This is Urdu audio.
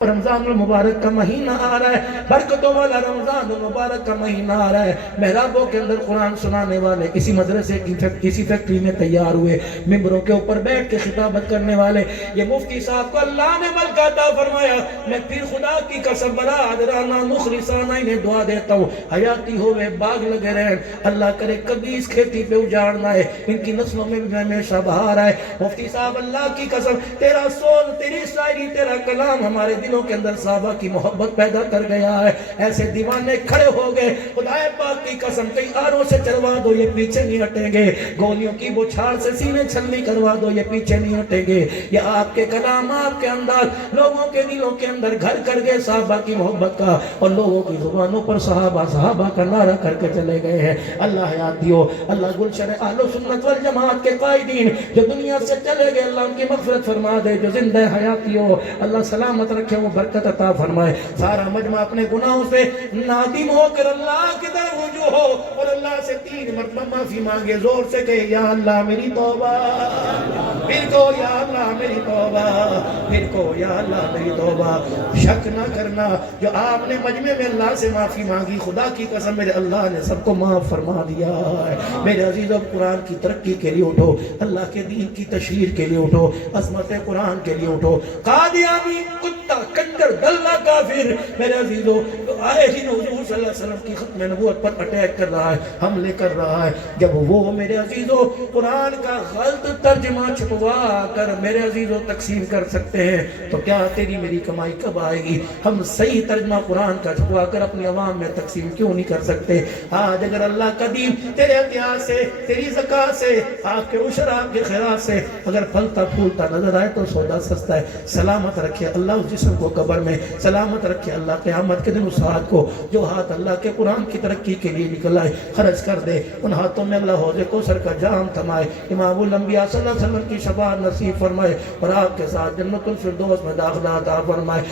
رمضان المبارک کا مہینہ آ رہا ہے، برکتوں والا رمضان المبارک کا مہینہ آ رہا ہے۔ محرابوں کے اندر قرآن سنانے والے کسی مدرسے کی کسی فیکٹری میں تیار ہوئے، ممبروں کے اوپر بیٹھ کے خطابت کرنے والے، یہ مفتی صاحب کو اللہ نے ملکہ عطا فرمایا۔ میں پھر خدا کی قسم برادرانہ مخلصانہ انہیں دعا دیتا ہوں، حیاتی ہوئے باغ لگے رہیں، اللہ کرے کبھی اس کھیتی پہ اجاڑ نہ آئے، ان کی نسلوں میں بھی ہمیشہ بہار آئے۔ مفتی صاحب اللہ کی قسم، تیرا سول، تیری شاعری، تیرا کلام ہمارے دلوں کے اندر صحابہ کی محبت پیدا کر گیا ہے۔ ایسے دیوانے کھڑے ہو گئے، خدا پاک کی قسم کئی آروں سے چلوا دو یہ پیچھے نہیں ہٹیں گے، گولیوں کی بچھاڑ سے سینے چھلنی کروا دو یہ پیچھے نہیں ہٹیں گے۔ یہ آپ کے کلام، آپ کے انداز لوگوں کے دلوں کے اندر گھر کر گئے صحابہ کی محبت کا، اور لوگوں کی زبانوں پر صحابہ صحابہ کا نعرہ کر کے چلے گئے ہیں۔ اللہ حیات دیو، اللہ گلشن اہل سنت والجماعت کے قائدین جو دنیا سے چلے گئے، اللہ ان کی مغفرت فرما دے، جو زندہ حیاتیوں اللہ سلامت رکھے، وہ برکت عطا فرمائے۔ سارا مجمع اپنے گناہوں سے نادم ہو کر اللہ کی طرف رجوع ہو اور اللہ سے 3 مرتبہ معافی مانگے، زور سے کہے یا اللہ میری توبہ، پھر کو یا اللہ میری توبہ، پھر کو یا اللہ میری توبہ۔ شک نہ کرنا، جو آپ نے مجمع میں اللہ سے معافی مانگی، خدا کی قسم میرے اللہ نے سب کو معاف فرما دیا ہے۔ میرے عزیزوں، قرآن کی ترقی کے لیے اٹھو، اللہ کے دین کی تشہیر کے لیے اٹھو، عظمت قرآن کے لیے اٹھو۔ قادیانی کتا کنجر دلہ کافر میرے عزیزوں آئے ہی حضور صلی اللہ علیہ وسلم کی ختم نبوت پر اٹیک کر رہا ہے، حملے کر رہا ہے۔ جب وہ میرے عزیزوں قرآن کا غلط ترجمہ چھپوا کر میرے عزیزوں تقسیم کر سکتے ہیں، تو کیا تیری میری کمائی کب آئے گی؟ ہم صحیح ترجمہ قرآن کا چھپوا کر اپنی عوام میں تقسیم کیوں نہیں کر سکتے؟ آج اگر اللہ کا دین تیرے احتیاط سے، تیری زکاة سے، آپ کے عشر، آپ کے خیرات سے اگر پھلتا پھولتا نظر آئے تو سودا سستا ہے۔ سلامت رکھے اللہ اس جسم کو قبر میں، سلامت رکھے اللہ قیامت کے دن اس ہاتھ کو جو ہاتھ اللہ کے قرآن کی ترقی کے لیے نکلا ہے، خرچ کر دے۔ ان ہاتھوں میں اللہ حوض کوثر کا جام تھمائے، امام الانبیاء صلی اللہ علیہ وسلم کی شفاعت نصیب فرمائے، اور آپ کے ساتھ جنت الفردوس میں داخلہ عطا فرمائے۔